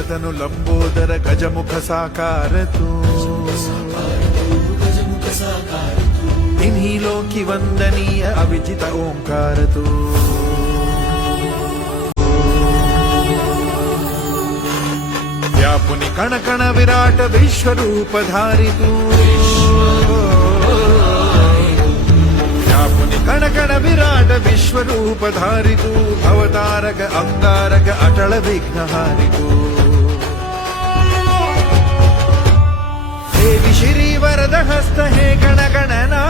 ಕುಂದಿಲತನು ಲಂಬೋದರ ಗಜಮುಖ ಸಾಕಾರ ತೂ ಇನ್ಹಿ ಲೋಕಿ ವಂದನೀಯ ಅವಿಜಿತ ಓಂಕಾರ ತೂ ವ್ಯಾಪುನಿ ಕಣ ಕಣ ವಿರಾಟ ವಿಶ್ವರೂಪ ಧಾರಿತು ವ್ಯಾಪುನಿ ಕಣ ಕಣ ಶಿಶಿರಿ ವರದ ಹಸ್ತ ಹೇ ಗಣಗಣನಾ